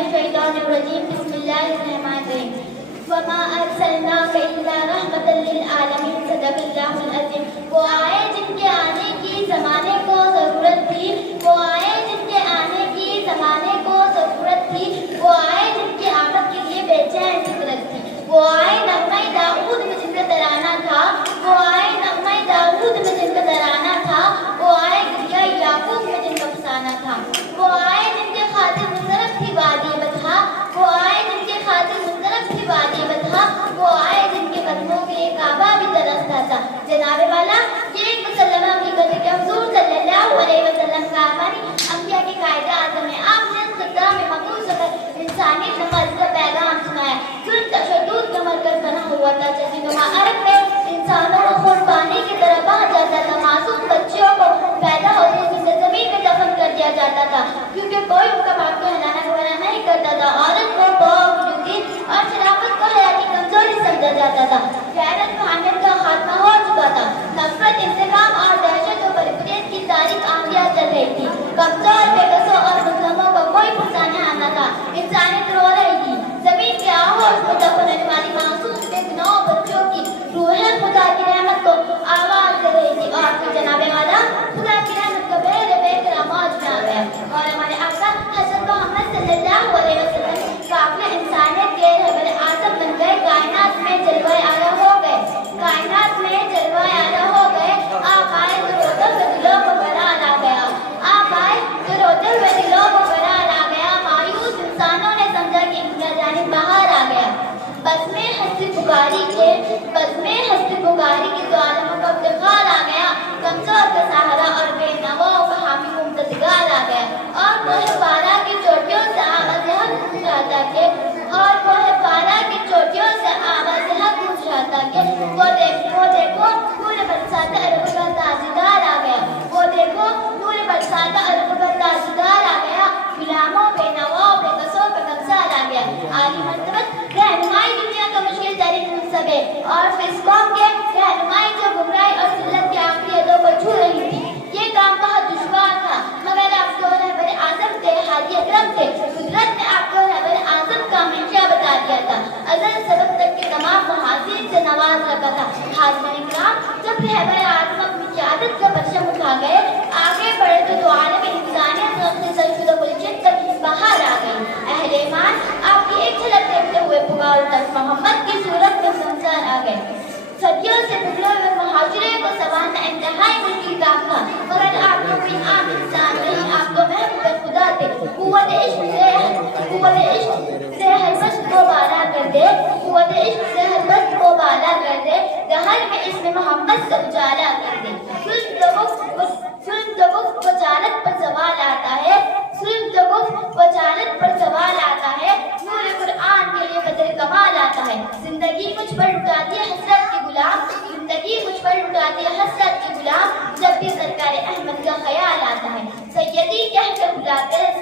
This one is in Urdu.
الشيطان الرجيم بسم الله الرحمن الرحيم وما أرسلناك إلا رحمة للعالمين صدق الله العظيم. وہ آئے جن کے آنے کی زمانے کو ضرورت تھی، وہ آئے جن کے آنے کی زمانے کو ضرورت تھی، وہ آئے جن کی آمد کے لیے بے چین فطرت تھی، وہ آئے نغمہ داؤد میں جن کا ترانہ تھا، وہ آئے نغمہ داؤد میں جن کا ترانہ تھا، وہ آئے گریہ یعقوب میں جن کا افسانہ تھا، وہ آئے جن کے خاطر مصرف تھی وادی بطحا، وہ آئے جن کے خاطر مصرف تھی وادی بطحا، وہ آئے جن کے قدموں کے ایک کعبہ بھی درختہ تھا. جناب والا یہ ایک مسلمہ حقیقت ہے کہ حضور صلی اللہ علیہ وسلم کا آمانی انبیاء کے قائد اعظم ہے. آپ نے اس خطہ میں مقبوض ہو کر انسانیت نماز کا پیغام سنایا. ظلم تشدد کا مرکز بنا ہوا تھا جزیرہ عرب میں انسانوں کو خون پانی کی طرح بہا جاتا تھا. معصوم بچوں کو پیدا ہونے سے زمین میں دفن کر دیا جاتا تھا کیونکہ کوئی ان کا باپ کو ہلانا گوانا نہیں کرتا تھا. عورت کو پاک اور شرافت کو حیا کی کمزوری سمجھا جاتا تھا. غیرت روحانیت کا خاتمہ ہو چکا تھا. نفرت، انتقام اور دہشت و بربریت کی تاریخ آندیاں چل رہی تھی. کمزور، بے بسوں اور مظلوموں کو کوئی پہچانے آنا تھا. انسانیت رو رہی تھی. زمین کے آہوش کو دفن ہونے والی معصوم بے گناہ بچوں کی روحیں خدا کی رحمت کو آواز دے رہی تھی. اور پھر جناب والا خدا کی رحمت کا بہر بے کرامات میں آ گیا اور ہمارے آقا حضرت محمد صلی اللہ علیہ وسلم قافلہ انسانیت کے رہبر اعظم بن گئے. کائنات میں جلوہ آرا ہو گئے، کائنات میں جلوہ آرا ہو گئے. آپ آئے تو روتے ہوئے دلوں کو قرار آ گیا، آپ آئے تو روتے ہوئے دلوں کو قرار آ گیا. مایوس انسانوں نے سمجھا کہ ان کا جانب باہر آ گیا. بزم ہستی پکاری کے تو عالموں کا افتخار آ گیا. کمزور کا سہارا اور بے نواؤں کا حامی ممتدگار آ گیا. اور کوہ پارا کی چوٹیوں سے آواز حق گونج رہا کہ اور کوہ پارا کی چوٹیوں سے آواز حق گونج رہا کہ وہ دیکھو پورے برسات عرب کا تاجدار آ گیا. وہ دیکھو پورے برسات عرب کا تاجدار آ گیا. غلاموں، بے نواؤں، بے بسوں کا کمزار آ گیا. عالی مرتبت رہنمائی دنیا کا مشکل ترین منصب ہے اور فسقوں کے رہنمائی جو گمراہی اور ذلت کی آخری حدوں کو چھو رہی تھی. یہ کام بہت دشوار تھا مگر آپ کو رہبر اعظم تھے، ہادی اکرم تھے. قدرت نے آپ کو رہبر اعظم کا منشا بتا دیا تھا. ازل سبب تک کے تمام محاذیر سے نواز رکھا تھا. حاضرین کرام، جب رہبر اعظم اپنی قیادت کا پرچم اٹھا گئے، آگے بڑھے تو دو عالم انسانیت غم سے سرشدہ کلچت تک باہر آ گئی. اہل ایمان آپ کی ایک جھلک دیکھتے ہوئے پکار تک محمد کی صورت میں سمسار آ گئے. صدیوں سے پگھلے ہوئے معاشرے کو سنوارنا انتہائی مشکل کام تھا مگر آپ کو کوئی عام انسان نہیں، آپ کو محبوب خدا تھے. قوت عشق سے ہر بست کو بالا کر دے، قوت عشق سے ہر بست کو بالا کر دے، گہر میں اسم محمد سے اجالا کر دے. ظلم و وجالت پر سوال آتا ہے، ظلم و وجالت پر سوال آتا ہے. نور قرآن کے لیے بدر کمال آتا ہے. زندگی مجھ پر لٹاتی ہے حسرت کے غلام، زندگی مجھ پر لٹاتی ہے حسرت کے غلام. جب بھی سرکار احمد کا خیال آتا ہے، سیدی کہہ کر بلاتے ہیں